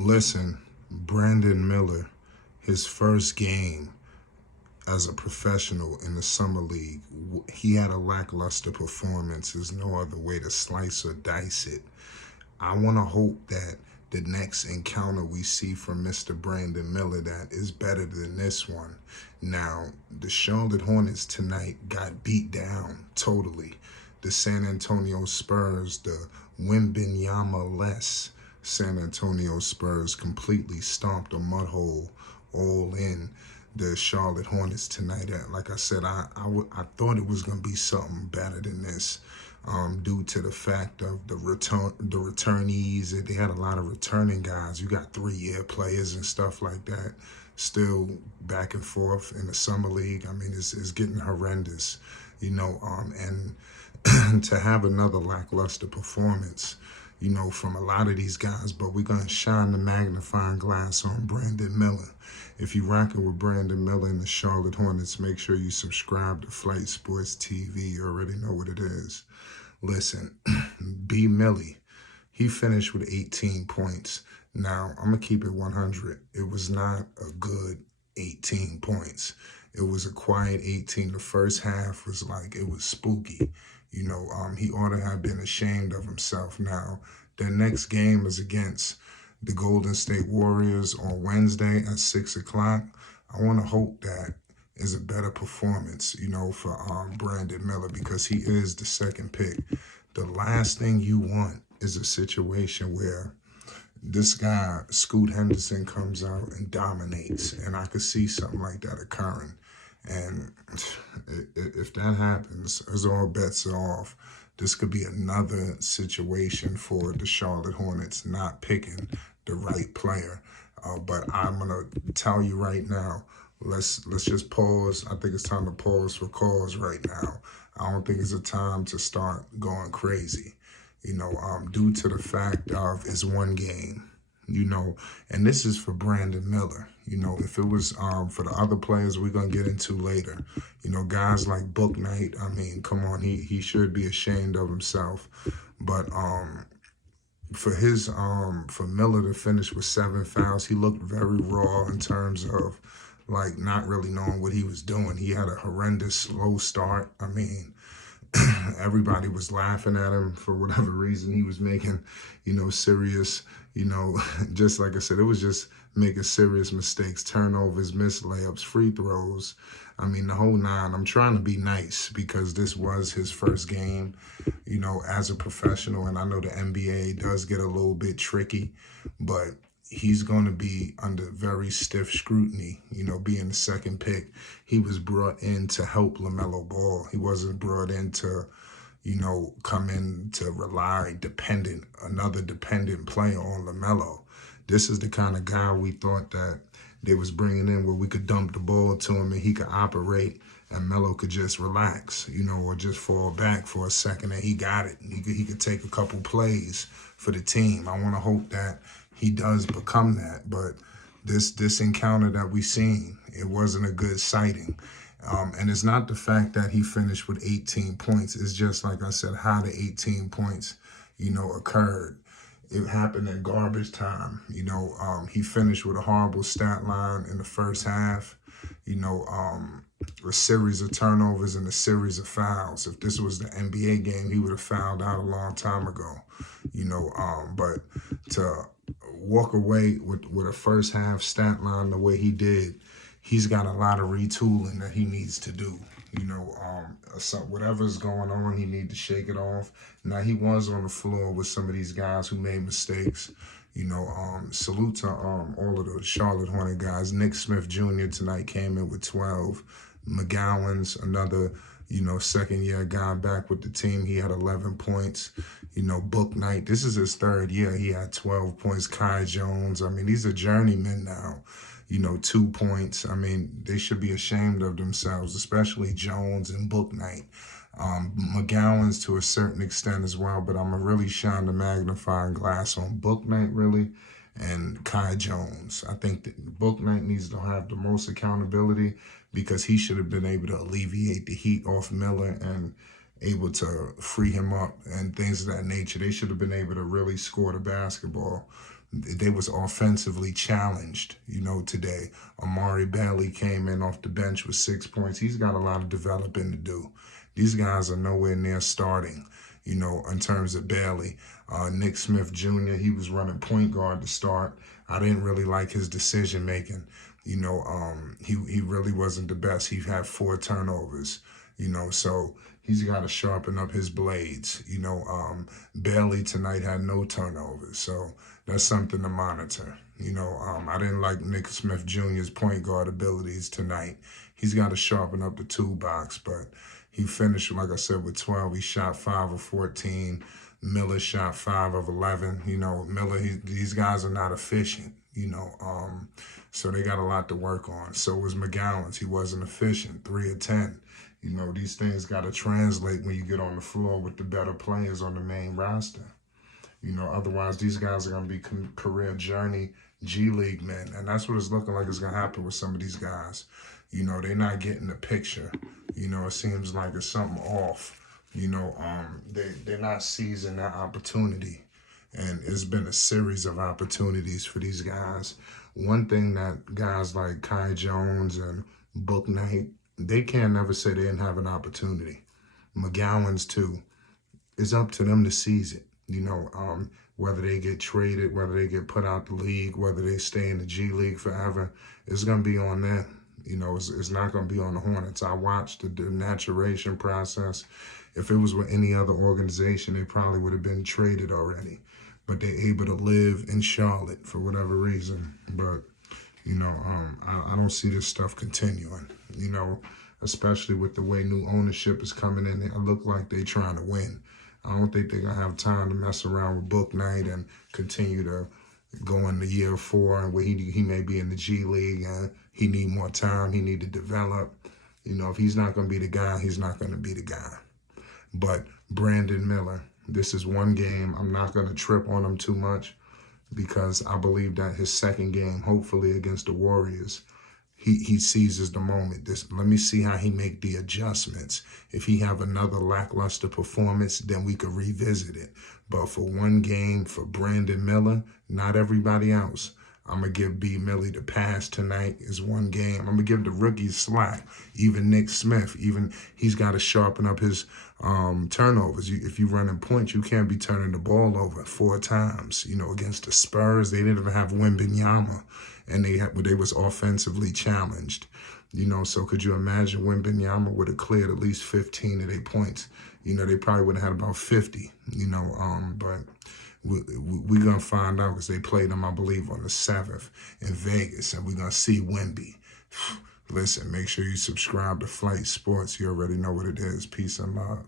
Listen, Brandon Miller, his first game as a professional in the summer league, he had a lackluster performance. There's no other way to slice or dice it. I want to hope that the next encounter we see from Mr. Brandon Miller that is better than this one. Now, the Charlotte Hornets tonight got beat down totally. The San Antonio Spurs, the Wimbenyama-less San Antonio Spurs completely stomped a mud hole all in the Charlotte Hornets tonight. Like I said, I thought it was going to be something better than this. Due to the fact of the returnees. They had a lot of returning guys. You got 3-year players and stuff like that still back and forth in the summer league. I mean, it's getting horrendous, and to have another lackluster performance, from a lot of these guys. But we're going to shine the magnifying glass on Brandon Miller. If you're rocking with Brandon Miller and the Charlotte Hornets, make sure you subscribe to Flight Sports TV. You already know what it is. Listen, B. Millie, he finished with 18 points. Now, I'm going to keep it 100. It was not a good 18 points. It was a quiet 18. The first half was like, it was spooky. He ought to have been ashamed of himself. Now, their next game is against the Golden State Warriors on Wednesday at 6 o'clock. I want to hope that is a better performance, for Brandon Miller, because he is the second pick. The last thing you want is a situation where this guy, Scoot Henderson, comes out and dominates, and I could see something like that occurring. And if that happens, as all bets are off, this could be another situation for the Charlotte Hornets not picking the right player. But I'm gonna tell you right now, let's just pause. I think it's time to pause for cause right now. I don't think it's a time to start going crazy. Due to the fact of it's one game. And this is for Brandon Miller. If it was for the other players we're going to get into later, guys like Book Knight, I mean, come on, he should be ashamed of himself. But for Miller to finish with 7 fouls, he looked very raw in terms of like not really knowing what he was doing. He had a horrendous slow start. I mean, everybody was laughing at him for whatever reason. He was making, serious, just like I said, it was just making serious mistakes, turnovers, missed layups, free throws. I mean, the whole nine. I'm trying to be nice because this was his first game, as a professional. And I know the NBA does get a little bit tricky, but he's going to be under very stiff scrutiny, being the second pick. He was brought in to help LaMelo Ball. He wasn't brought in to, come in to rely another dependent player on LaMelo. This is the kind of guy we thought that they was bringing in where we could dump the ball to him and he could operate and Melo could just relax, or just fall back for a second and he got it. He could take a couple plays for the team. I want to hope that he does become that, but this encounter that we seen, it wasn't a good sighting. And it's not the fact that he finished with 18 points. It's just, like I said, how the 18 points, occurred. It happened in garbage time. He finished with a horrible stat line in the first half, a series of turnovers and a series of fouls. If this was the NBA game, he would have fouled out a long time ago, but to walk away with a first half stat line the way he did, he's got a lot of retooling that he needs to do. So whatever's going on, he need to shake it off. Now, he was on the floor with some of these guys who made mistakes. Salute to all of the Charlotte Hornet guys. Nick Smith Jr. tonight came in with 12. McGowan's another, second-year guy back with the team. He had 11 points. Book Knight, this is his third year. He had 12 points. Kai Jones, I mean, these are journeymen now. 2 points. I mean, they should be ashamed of themselves, especially Jones and Book Knight. McGowan's to a certain extent as well, but I'm going to really shine the magnifying glass on Book Knight, really, and Kai Jones. I think that Book Knight needs to have the most accountability because he should have been able to alleviate the heat off Miller and able to free him up and things of that nature. They should have been able to really score the basketball. they was offensively challenged, today. Amari Bailey came in off the bench with 6 points. He's got a lot of developing to do. These guys are nowhere near starting, in terms of Bailey. Nick Smith Jr., he was running point guard to start. I didn't really like his decision making. He really wasn't the best. He had 4 turnovers, so he's got to sharpen up his blades. Bailey tonight had no turnovers, so that's something to monitor. I didn't like Nick Smith Jr.'s point guard abilities tonight. He's got to sharpen up the toolbox, but he finished, like I said, with 12. He shot 5 of 14. Miller shot 5 of 11. Miller, these guys are not efficient, so they got a lot to work on. So was McGowan's. He wasn't efficient, 3 of 10. These things got to translate when you get on the floor with the better players on the main roster. Otherwise these guys are going to be career journey G League men. And that's what it's looking like it's going to happen with some of these guys. They're not getting the picture. It seems like it's something off. They're not seizing that opportunity. And it's been a series of opportunities for these guys. One thing that guys like Kai Jones and Book Knight, they can't never say they didn't have an opportunity. McGowan's too. It's up to them to seize it. Whether they get traded, whether they get put out the league, whether they stay in the G League forever, it's going to be on them. It's not going to be on the Hornets. I watched the maturation process. If it was with any other organization, they probably would have been traded already. But they're able to live in Charlotte for whatever reason. But, I don't see this stuff continuing, especially with the way new ownership is coming in. It look like they're trying to win. I don't think they're going to have time to mess around with Book Knight and continue to go into year 4 and where he may be in the G League and he need more time. He need to develop. If he's not going to be the guy, he's not going to be the guy. But Brandon Miller, this is one game. I'm not going to trip on him too much because I believe that his second game, hopefully against the Warriors, he seizes the moment. Let me see how he make the adjustments. If he have another lackluster performance, then we could revisit it. But for one game, for Brandon Miller, not everybody else, I'm going to give B. Millie the pass tonight. Is one game. I'm going to give the rookies slack. Even Nick Smith, he's got to sharpen up his turnovers. If you run in points, you can't be turning the ball over 4 times. Against the Spurs, they didn't even have Wembanyama, and they was offensively challenged. So could you imagine Wembanyama would have cleared at least 15 of their points? They probably would have had about 50. But we're going to find out because they played them, I believe, on the 7th in Vegas, and we're going to see Wemby. Listen, make sure you subscribe to Flight Sports. You already know what it is. Peace and love.